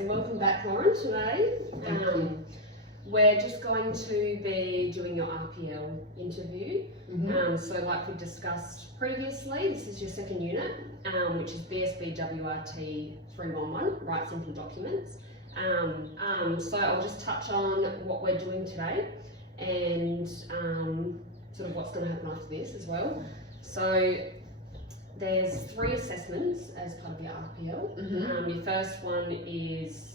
so welcome back, Lauren, today. We're just going to be doing your RPL interview. So like we discussed previously, this is your second unit, which is BSBWRT311, Write Simple Documents. So I'll just touch on what we're doing today and sort of what's going to happen after this as well. So there's 3 assessments as part of your RPL. Your first one is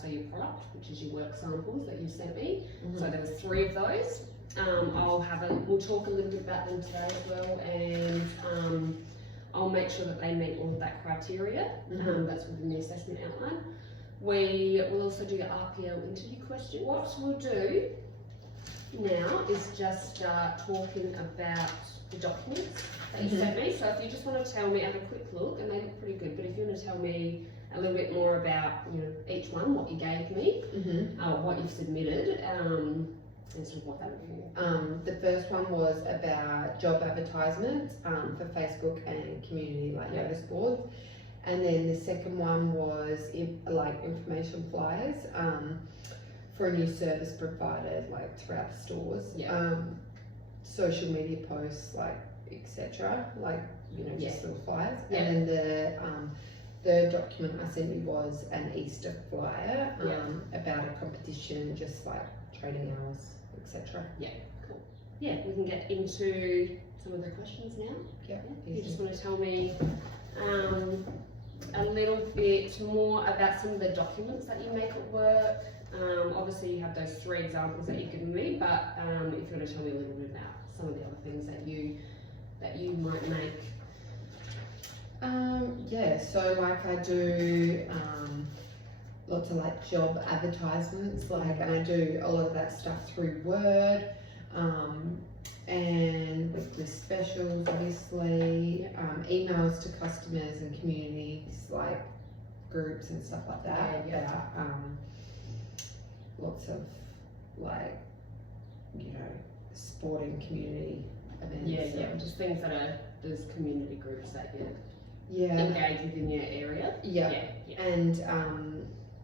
so your product, which is your work samples that you sent me. So there was 3 of those. We'll talk a little bit about them today as well, and I'll make sure that they meet all of that criteria. That's within the assessment outline. We will also do the RPL interview question. What we'll do now is just start talking about the documents that you sent me. So if you just want to tell me, have a quick look, and they look pretty good, but if you want to tell me a little bit more about each one, what you gave me, what you've submitted, and sort of what that would be. The first one was about job advertisements for Facebook and community notice boards, and then the second one was information flyers for a new service provided throughout the stores, social media posts etc. Just little flyers, and then the third document I sent you was an Easter flyer about a competition, just trading hours, etc. Yeah, cool. Yeah, we can get into some of the questions now. You just want to tell me a little bit more about some of the documents that you make at work. Obviously you have those 3 examples that you've given me, but if you want to tell me a little bit about some of the other things that you might make. So I do lots of job advertisements, and I do a lot of that stuff through Word, and with the specials, obviously, emails to customers and communities, groups and stuff like that, about lots of sporting community events. Just things that are, there's community groups that you engage with in your area. And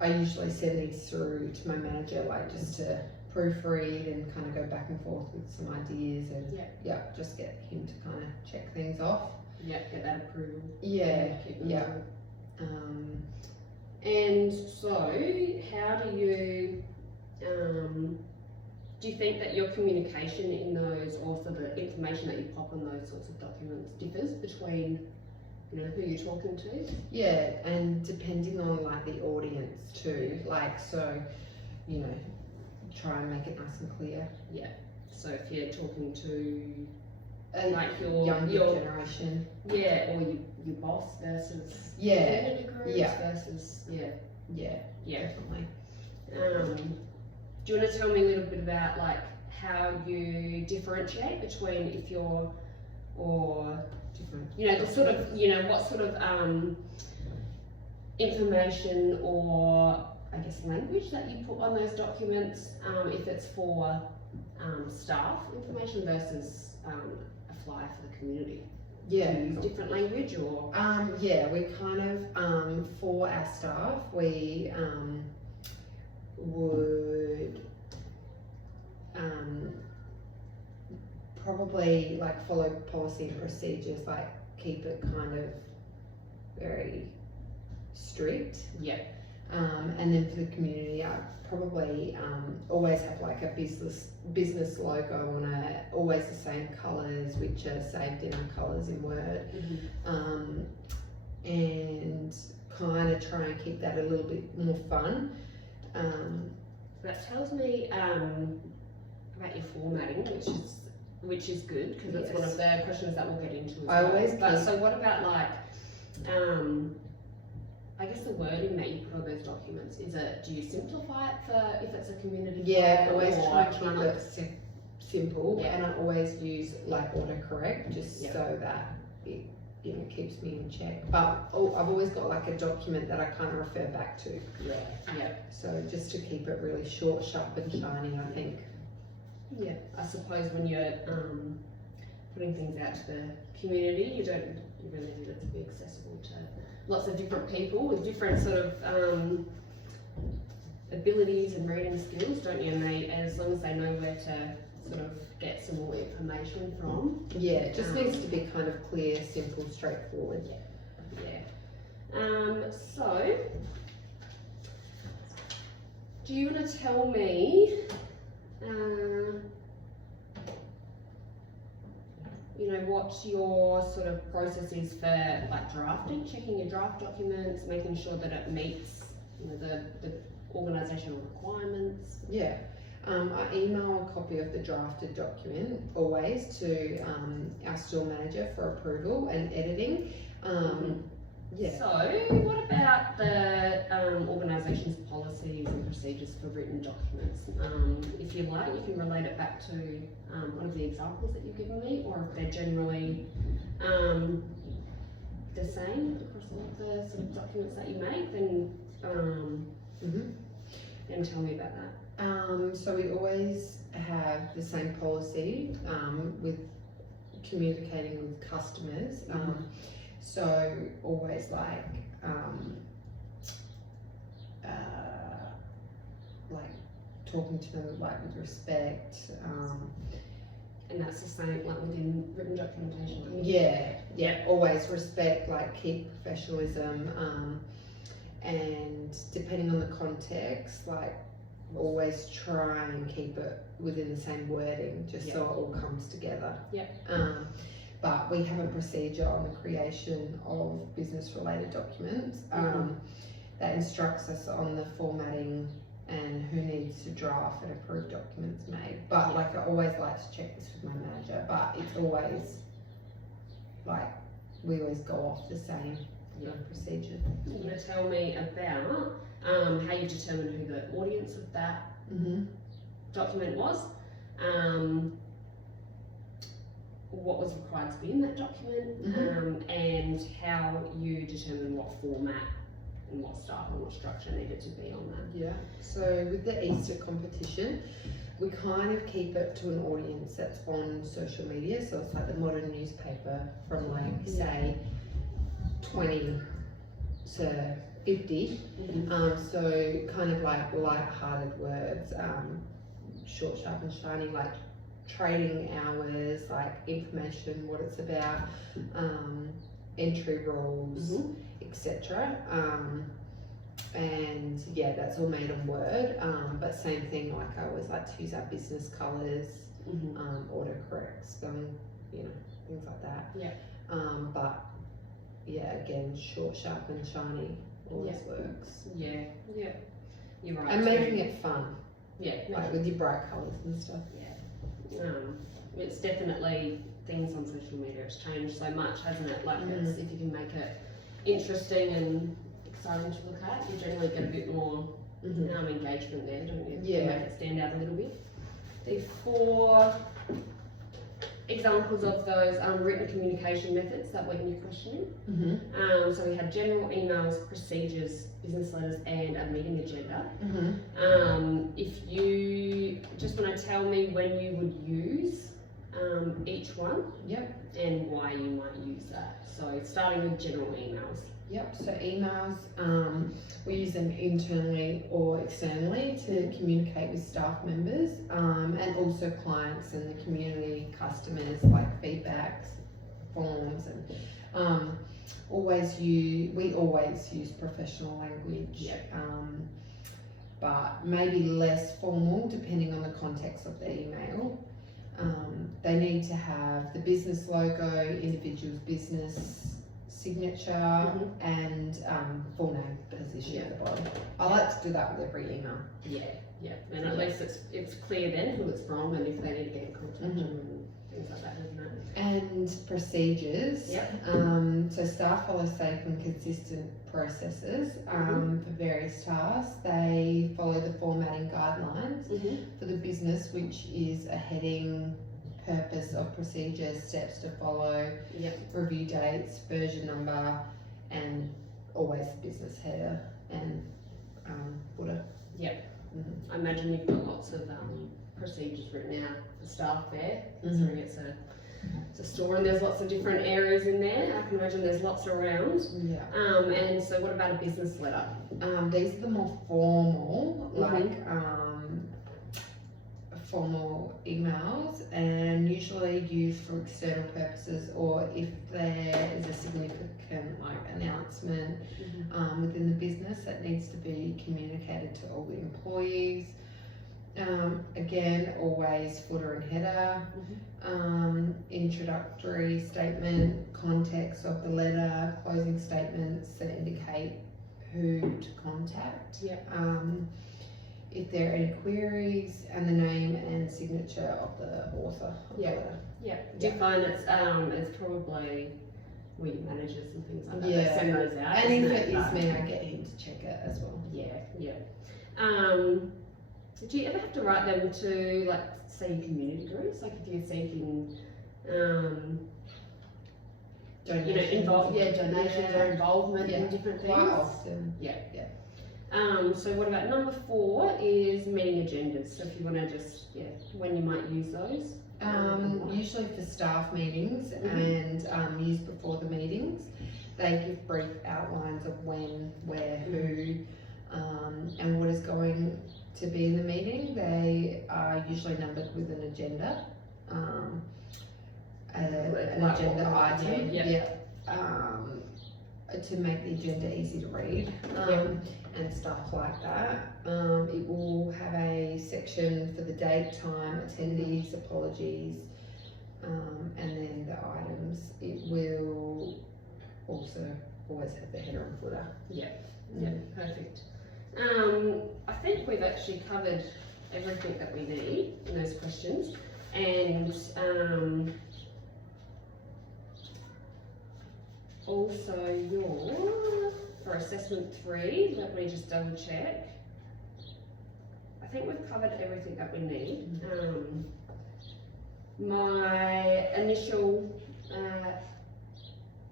I usually send these through to my manager, just to proofread and kind of go back and forth with some ideas, and just get him to kind of check things off. Get that approval. And so, how do you think that your communication in those, or sort of the information that you pop on those sorts of documents, differs between who you're talking to? And depending on the audience too, so try and make it nice and clear. So if you're talking to your younger generation, or your boss versus community groups versus definitely. Do you want to tell me a little bit about how you differentiate between if you're, or the sort of what sort of information or I guess language that you put on those documents, if it's for staff information versus a flyer for the community? Do you use different language, or? We kind of for our staff we would probably follow policy and procedures, keep it kind of very strict. And then for the community, I probably always have a business logo on it, always the same colours, which are saved in our colours in Word, and kind of try and keep that a little bit more fun. That tells me about your formatting, which is good, because that's one of the questions that we'll get into as well. So what about I guess the wording that you put on those documents, do you simplify it for if it's a community? Always try to keep it simple, and I always use autocorrect just so that it keeps me in check. But I've always got a document that I kind of refer back to. So just to keep it really short, sharp, and shiny, I think. I suppose when you're putting things out to the community, you really need it to be accessible to lots of different people with different sort of abilities and reading skills, don't you? And they, as long as they know where to sort of get some more information from. Yeah, it just needs to be kind of clear, simple, straightforward. Yeah. So, do you want to tell me, you know, what your sort of process is for like drafting, checking your draft documents, making sure that it meets, you know, the organisational requirements? Yeah. I email a copy of the drafted document always to our store manager for approval and editing. Yeah. So, what about the organisation's policies and procedures for written documents? If you like, you can relate it back to one of the examples that you've given me, or if they're generally the same across all of the sort of documents that you make, then then tell me about that. So we always have the same policy with communicating with customers. So always like talking to them like with respect. And that's the same like within written documentation. Yeah. Always respect, like keep professionalism, and depending on the context, like always try and keep it within the same wording, just so it all comes together. But we have a procedure on the creation of business-related documents that instructs us on the formatting and who needs to draft and approve documents made. But like I always like to check this with my manager, but it's always like we always go off the same procedure. You're going to tell me about how you determine who the audience of that document was, what was required to be in that document, and how you determine what format and what style and what structure needed to be on that. Yeah, so with the Easter competition, we kind of keep it to an audience that's on social media, so it's like the modern newspaper from like say 20 to 50, so kind of like light-hearted words, short, sharp and shiny, like trading hours, like information, what it's about, entry rules, etc. And yeah, that's all made on Word, but same thing, like I always like to use our business colours, autocorrect spelling, you know, things like that. But yeah, again, short, sharp and shiny always works. Yeah, you're right. And making it fun. Yeah, like with your bright colours and stuff. It's definitely things on social media. It's changed so much, hasn't it? Like it's, if you can make it interesting and exciting to look at, you generally get a bit more engagement there, don't you? Yeah. Make it stand out a little bit. The 4 examples of those written communication methods that were in your questioning. So we had general emails, procedures, business letters, and a meeting agenda. If you just want to tell me when you would use each one, and why you might use that. So starting with general emails. So emails, we use them internally or externally to communicate with staff members, and also clients and the community, customers, like feedbacks, forms, and we always use professional language, but maybe less formal depending on the context of the email. They need to have the business logo, individual's business signature, and full name, position at the bottom. I like to do that with every email. And at least it's clear then who it's from and if they need to get in contact and things like that, isn't it? And procedures. So staff follow safe and consistent processes for various tasks. They follow the formatting guidelines for the business, which is a heading, purpose of procedures, steps to follow, review dates, version number, and always business header and footer. I imagine you've got lots of procedures written out for staff there, considering it's a it's a store and there's lots of different areas in there. I can imagine there's lots around. Yeah. And so what about a business letter? These are the more formal, Mhm. like formal emails, and usually used for external purposes, or if there is a significant like announcement within the business that needs to be communicated to all the employees. Again, always footer and header, introductory statement, context of the letter, closing statements that indicate who to contact. Yep. If there are any queries, and the name and signature of the author of the letter. Yeah. Do you find it's probably managers and things like that Yeah. that send those out? And if isn't it is But- me, I get him to check it as well. Yeah. Do you ever have to write them to, like, say, community groups? Like, if you're seeking, Donations. donations or involvement in Yeah. different things? Quite often. So what about number 4 is meeting agendas. So if you want to just, when you might use those. Usually for staff meetings and used before the meetings, they give brief outlines of when, where, who, and what is going to be in the meeting. They are usually numbered with an agenda, an Like agenda what- item, yeah. to make the agenda easy to read, and stuff like that. It will have a section for the date, time, attendees, apologies, and then the items. It will also always have the header and footer. Yeah, perfect. I think we've actually covered everything that we need in those questions, and also for assessment 3, let me just double check. I think we've covered everything that we need. My initial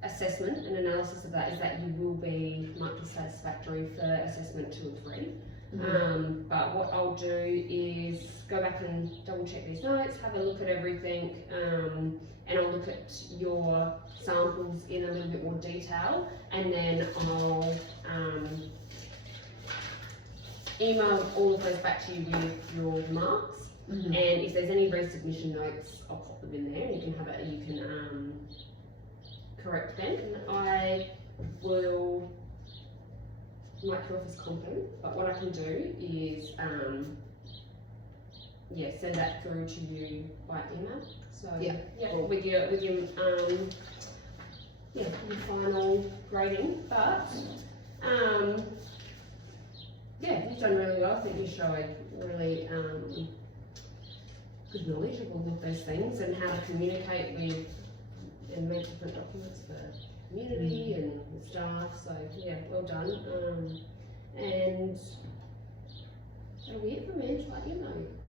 assessment and analysis of that is that you might be satisfactory for assessment 2 and 3. But what I'll do is go back and double check these notes, have a look at everything, and I'll look at your samples in a little bit more detail, and then I'll email all of those back to you with your marks. And if there's any resubmission notes, I'll pop them in there, and you can correct them. And I will mark you off as competent, but what I can do is send that through to you by email. So with your final grading. But you've done really well. I think you showed really good knowledge of all of those things and how to communicate with and make different documents for community and staff. So well done. And that'll be it from me. Just let you know.